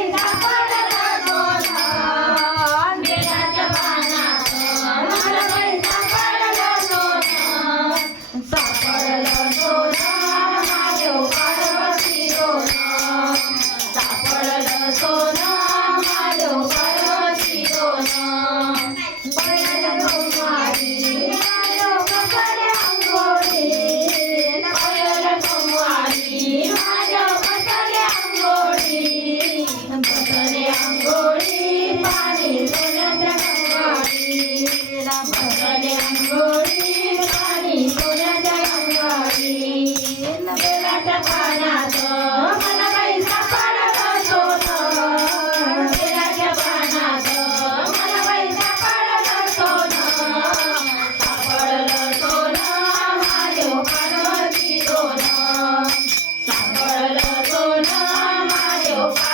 नावणा जोना यतापनास मारब जापड़ जोना सापड़ जोना नावादयो पादर भाशी दोना सापड़ जोना Não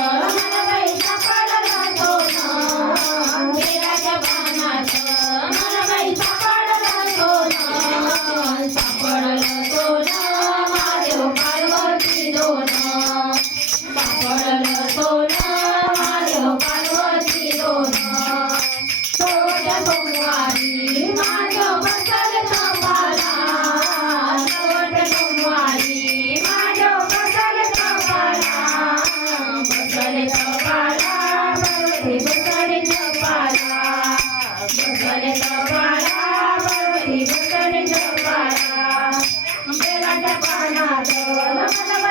Thank you.